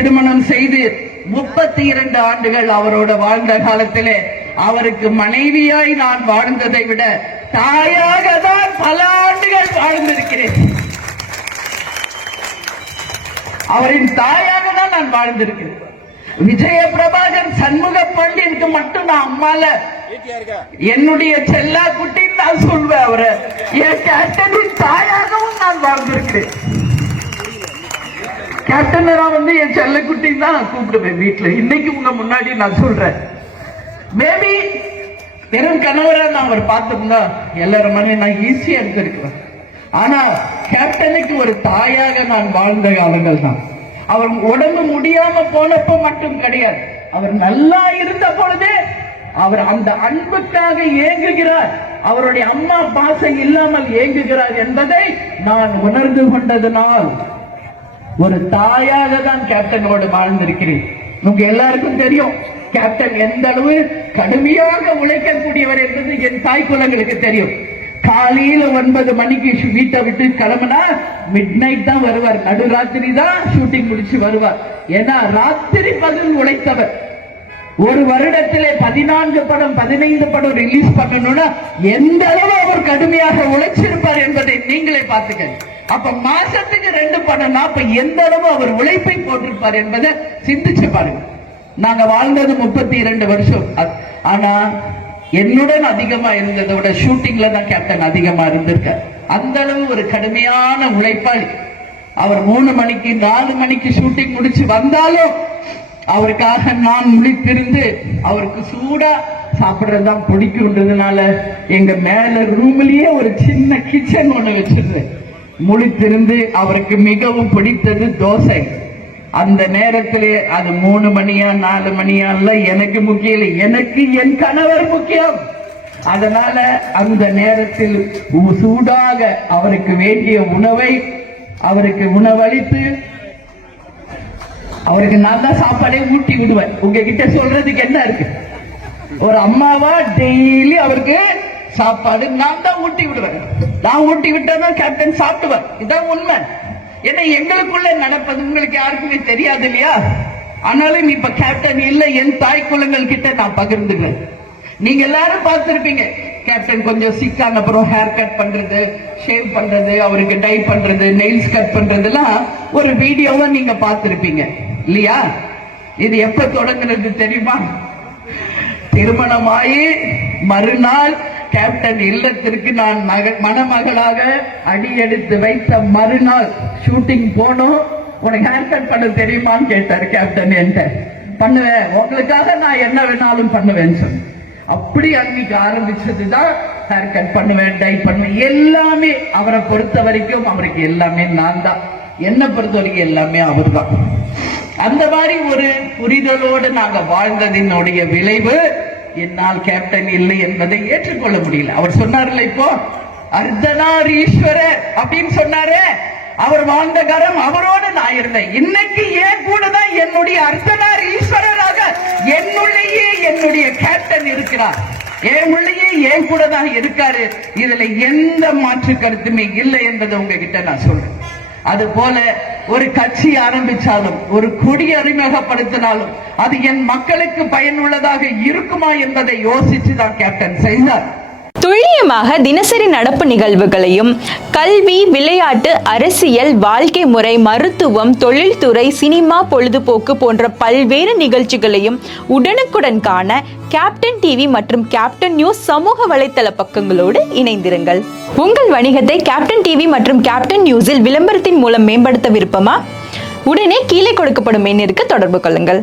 திருமணம் செய்து 32 ஆண்டுகள் அவரோட வாழ்ந்த காலத்திலே அவருக்கு மனைவியாய் நான் வாழ்ந்ததை விட தாயாக தான் பல ஆண்டுகள் வாழ்ந்திருக்கிறேன். அவரின் தாயாக தான் நான் வாழ்ந்திருக்கிறேன். விஜய பிரபாகர் சண்முக பாண்டியனுக்கு மட்டும் நான் அம்மால என்னுடைய செல்லா குட்டின்னு நான் சொல்வேன். அவரை என் கேப்டனின் தாயாகவும் நான் வாழ்ந்திருக்கிறேன். கேப்டனா வந்து என் செல்ல குட்டின்னு தான் நான் கூப்பிடுவேன் வீட்டுல. இன்னைக்கு உங்க முன்னாடி நான் சொல்றேன். மேபி வெறும் கணவரா நான் அவர் பார்த்திருந்தா எல்லாரும் மணி நான் ஈஸியா எடுத்திருக்கிறேன். ஆனா கேப்டனுக்கு ஒரு தாயாக நான் வாழ்ந்த காலங்கள் தான். அவர் உடம்பு முடியாம போனப்ப மட்டும் கிடையாது, அவர் நல்லா இருந்த பொழுதே அவர் அந்த அன்புக்காக ஏங்குகிறார். அவருடைய அம்மா பாசம் இல்லாமல் ஏங்குகிறார் என்பதை நான் உணர்ந்து கொண்டதனால் ஒரு தாயாக தான் கேப்டனோடு வாழ்ந்திருக்கிறேன். உங்க எல்லாருக்கும் தெரியும் கேப்டன் எந்த அளவு கடுமையாக உழைக்கக்கூடியவர் என்பது என் தாய் குலங்களுக்கு தெரியும். காலையில 9 மணிக்கு வீட்டை விட்டு கிளம்பினா மிட் நைட் தான் வருவார். நடுராத்திரி தான் ஷூட்டிங் முடிச்சு வருவார். ஏன்னா ராத்திரி பகல் உழைத்தவர். ஒரு வருடத்திலே 14 படம் 15 படம் ரிலீஸ் பண்ணணும்னா எந்த அளவு அவர் கடுமையாக உழைச்சிருப்பார் என்பதை நீங்களே பார்த்துக்க. அப்ப மாசத்துக்கு 2 படம்னா அப்ப எந்த அளவு அவர் உழைப்பை போட்டிருப்பார் என்பதை சிந்திச்சு பாருங்க. நாங்க வாழ்ந்தது 32 வருஷம். ஆனா என்னுடன் அதிகமா இருந்ததை விட ஷூட்டிங்ல தான் கேப்டன் அதிகமா இருந்திருக்க. அந்த அளவு ஒரு கடுமையான உழைப்பாளி. அவர் 3 மணிக்கு 4 மணிக்கு ஷூட்டிங் முடிச்சு வந்தாலும் அவருக்காக நான் முழித்திருந்து அவருக்கு சூடா சாப்பிடுறதுதான் பிடிக்கும்ன்றதுனால எங்க மேல ரூம்லயே ஒரு சின்ன கிச்சன் ஒண்ணு வச்சிருந்தேன். முழித்திருந்து அவருக்கு மிகவும் பிடித்தது தோசை. அந்த நேரத்திலே அது 3 மணியா 4 மணியா இல்ல எனக்கு முக்கியம் இல்லை, எனக்கு என் கணவர் முக்கியம். அதனால அந்த நேரத்தில் சூடாக அவருக்கு வேண்டிய உணவை அவருக்கு உணவளித்து அவருக்கு நான் தான் சாப்பாடே ஊட்டி விடுவேன். உங்ககிட்ட சொல்றதுக்கு என்ன இருக்கு? ஒரு அம்மாவா டெய்லி அவருக்கு சாப்பாடு நான் தான் ஊட்டி விடுவேன். நான் ஊட்டி விட்டாதான் கேப்டன் சாப்பிடுவேன். இதான் உண்மை. ஏன்னா எங்களுக்குள்ள நடப்பது உங்களுக்கு யாருக்குமே தெரியாது இல்லையா? ஆனாலும் இப்ப கேப்டன் இல்ல, என் தாய் குலங்கள் கிட்ட நான் பகிர்ந்துக்கிறேன். நீங்க எல்லாரும் பார்த்திருப்பீங்க கேப்டன் கொஞ்சம் சிக்கான அப்புறம் ஹேர் கட் பண்றது, ஷேவ் பண்றது, அவருக்கு டை பண்றது, நெயில்ஸ் கட் பண்றதுலாம் ஒரு வீடியோவை நீங்க பார்த்திருப்பீங்க இல்லையா? இது எப்ப தொடங்குறது தெரியுமா? திருமணமாயி மறுநாள் கேப்டன் இல்லத்திற்கு நான் மணமகளாக அடியெடுத்து வைத்த மறுநாள் ஷூட்டிங் போனோம். உனக்கு ஹேர் கட் பண்ண தெரியுமான்னு கேட்டாரு கேப்டன். என்கிட்ட பண்ணுவேன், உங்களுக்காக நான் என்ன வேணாலும் பண்ணுவேன்னு சொன்னேன். அப்படி அன்னைக்கு ஆரம்பிச்சதுதான் ஹேர் கட் பண்ணுவேன், டை பண்ணுவேன், எல்லாமே. அவரை பொறுத்த வரைக்கும் அவருக்கு எல்லாமே நான் தான், என்னை பொறுத்த வரைக்கும் எல்லாமே அவர் தான். அந்த மாதிரி ஒரு புரிதலோடு நாங்க வாழ்ந்ததினுடைய விளைவு என்னால் கேப்டன் இல்லை என்பதை ஏற்றுக்கொள்ள முடியல. அவர் சொன்னார்ல இப்போ அர்த்தநாரீஸ்வரர் அப்படின்னு சொன்னாரு. அவர் வாழ்ந்த காலம் அவரோடு நான் இருந்தேன். இன்னைக்கு ஏன் கூட தான் என்னுடைய அர்த்தநாரீஸ்வரராக என்னுள்ளேயே என்னுடைய கேப்டன் இருக்கிறார். என் உள்ளேயே என் கூட தான் இருக்காரு. இதுல எந்த மாற்று கருத்துமே இல்லை என்பதை உங்ககிட்ட நான் சொல்றேன். அது போல ஒரு கட்சி ஆரம்பிச்சாலும் ஒரு கொடி அறிமுகப்படுத்தினாலும் அது என் மக்களுக்கு பயனுள்ளதாக இருக்குமா என்பதை யோசிச்சு தான் கேப்டன் செய்தார். துல்லியமாக தினசரி நடப்பு நிகழ்வுகளையும் கல்வி, விளையாட்டு, அரசியல், வாழ்க்கை முறை, மருத்துவம், தொழில்துறை, சினிமா, பொழுதுபோக்கு போன்ற பல்வேறு நிகழ்ச்சிகளையும் உடனுக்குடன் காண கேப்டன் டிவி மற்றும் கேப்டன் நியூஸ் சமூக வலைத்தள பக்கங்களோடு இணைந்திருங்கள். உங்கள் வணிகத்தை கேப்டன் டிவி மற்றும் கேப்டன் நியூஸில் விளம்பரத்தின் மூலம் மேம்படுத்த விருப்பமா? உடனே கீழே கொடுக்கப்படும் எண்ணிற்கு தொடர்பு கொள்ளுங்கள்.